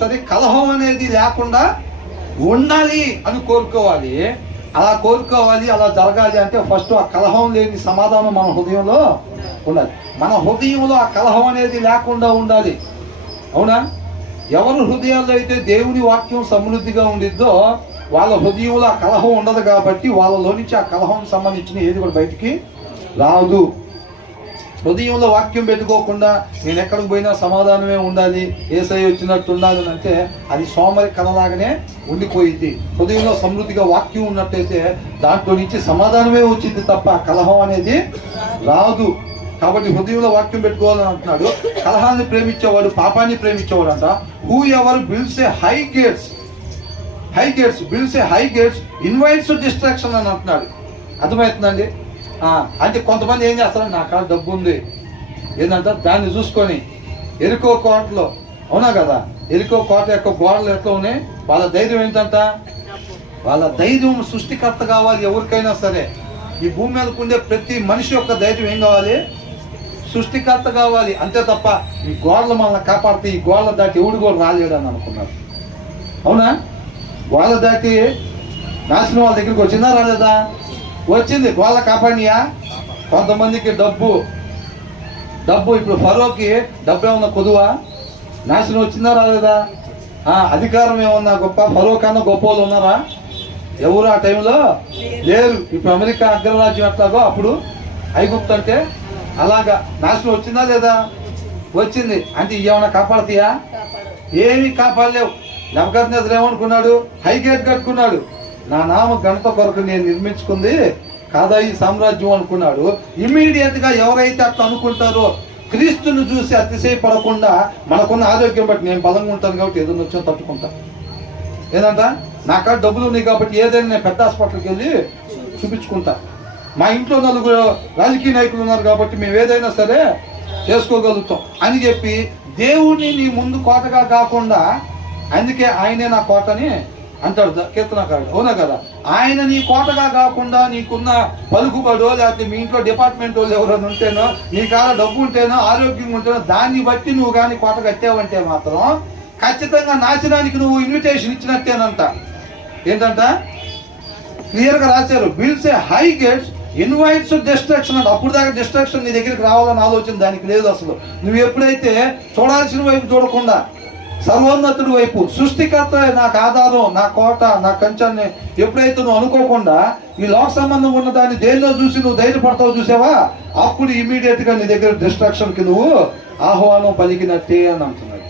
సరే కలహం అనేది లేకుండా ఉండాలి అని కోరుకోవాలి. అలా కోరుకోవాలి, అలా జరగాలి అంటే ఫస్ట్ ఆ కలహం లేని సమాధానం మన హృదయంలో ఉండాలి. మన హృదయంలో ఆ కలహం అనేది లేకుండా ఉండాలి. అవునా? ఎవరి హృదయాల్లో అయితే దేవుని వాక్యం సమృద్ధిగా ఉండిద్దో వాళ్ళ హృదయంలో ఆ కలహం ఉండదు. కాబట్టి వాళ్ళలో నుంచి ఆ కలహం సంబంధించిన ఏది కూడా బయటికి రాదు. హృదయంలో వాక్యం పెట్టుకోకుండా నేను ఎక్కడికి పోయినా సమాధానమే ఉండాలి, యేసయ్య వచ్చినట్టు ఉండాలి అంటే అది సోమరి కలలాగానే ఉండిపోయింది. హృదయంలో సమృద్ధిగా వాక్యం ఉన్నట్టయితే దాంట్లో నుంచి సమాధానమే వచ్చింది తప్ప కలహం అనేది రాదు. కాబట్టి హృదయంలో వాక్యం పెట్టుకోవాలని అంటున్నాడు. కలహాన్ని ప్రేమించేవాడు పాపాన్ని ప్రేమించేవాడు అంట. Who ever builds A high gates builds A high gates invites distraction అని అంటున్నాడు. అర్థమవుతుందండి? అంటే కొంతమంది ఏం చేస్తారంటే నా కాడ డబ్బు ఉంది ఏంటంట దాన్ని చూసుకొని ఎరుకో కోటలో, అవునా కదా, ఎరుకో కోట యొక్క గోడలు ఎట్లా ఉన్నాయి, వాళ్ళ ధైర్యం ఏంటంట, వాళ్ళ ధైర్యం సృష్టికర్త కావాలి. ఎవరికైనా సరే ఈ భూమి మీదకు ఉండే ప్రతి మనిషి యొక్క ధైర్యం ఏం కావాలి, సృష్టికర్త కావాలి. అంతే తప్ప ఈ గోడలు మనల్ని కాపాడితే ఈ గోడల దాటి ఎవడు కూడా రాలేడు అని అనుకున్నారు. అవునా? గోడల దాటి నాశనం వాళ్ళ దగ్గరికి వచ్చిందా రాలేదా? వచ్చింది. గోడల కాపాడియా? కొంతమందికి డబ్బు ఇప్పుడు ఫరోకి డబ్బు ఏమన్నా కొదువా? నాశనం వచ్చిందా రాలేదా? అధికారం ఏమన్నా గొప్ప? ఫరో కన్నా గొప్ప వాళ్ళు ఉన్నారా? ఎవరు ఆ టైంలో లేరు. ఇప్పుడు అమెరికా అగ్రరాజ్యం ఎట్లాగో అప్పుడు ఐగుప్తు అంటే అలాగా నాశనం వచ్చిందా లేదా? వచ్చింది. అంటే ఏమన్నా కాపాడతాయా? ఏమీ కాపాడలేవు. నెబుకద్నెజరు ఏమనుకున్నాడు? హైగేట్ కట్టుకున్నాడు. నా నామ ఘనత కొరకు నేను నిర్మించుకుంది కాదా ఈ సామ్రాజ్యం అనుకున్నాడు. ఇమీడియట్ గా ఎవరైతే అట్లా అనుకుంటారో క్రీస్తుని చూసి అతిశయపడకుండా మనకున్న ఆరోగ్యం బట్టి నేను బలంగా ఉంటాను కాబట్టి ఏదైనా వచ్చా తట్టుకుంటా. ఏదంట నా కాడ డబ్బులు ఉన్నాయి కాబట్టి ఏదైనా నేను పెద్ద హాస్పిటల్కి వెళ్ళి చూపించుకుంటా. మా ఇంట్లో నలుగురు రాజకీయ నాయకులు ఉన్నారు కాబట్టి మేము ఏదైనా సరే చేసుకోగలుగుతాం అని చెప్పి దేవుణ్ణి నీ ముందు కోటగా కాకుండా, అందుకే ఆయనే నా కోటని అంటాడు కీర్తనకారుడు. అవునా కదా? ఆయన నీ కోటగా కాకుండా నీకున్న పలుకుబడో లేకపోతే మీ ఇంట్లో డిపార్ట్మెంట్ వాళ్ళు ఎవరైనా ఉంటేనో నీ కాడ డబ్బు ఉంటేనో ఆరోగ్యంగా ఉంటేనో దాన్ని బట్టి నువ్వు కానీ కోట కట్టావంటే మాత్రం ఖచ్చితంగా నాశనానికి నువ్వు ఇన్విటేషన్ ఇచ్చినట్టేనంట. ఏంటంట? క్లియర్గా రాశారు. బిల్డ్స్ ఏ హై గేట్స్ ఇన్వైట్స్ డిస్ట్రాక్షన్ అంట. అప్పుడు దాకా డిస్ట్రాక్షన్ నీ దగ్గరికి రావాలని ఆలోచన దానికి లేదు అసలు. నువ్వు ఎప్పుడైతే చూడాల్సిన వైపు చూడకుండా సర్వోన్నతుడి వైపు, సృష్టికర్త నాకు ఆధారం, నా కోట, నా కంచాన్ని ఎప్పుడైతే నువ్వు అనుకోకుండా ఈ లోక సంబంధం ఉన్న దాన్ని దేనిలో చూసి నువ్వు ధైర్యపడతావు చూసావా, అప్పుడు ఇమీడియట్ గా నీ దగ్గర డిస్ట్రాక్షన్ కి నువ్వు ఆహ్వానం పలికినట్టే అని అంటున్నాడు.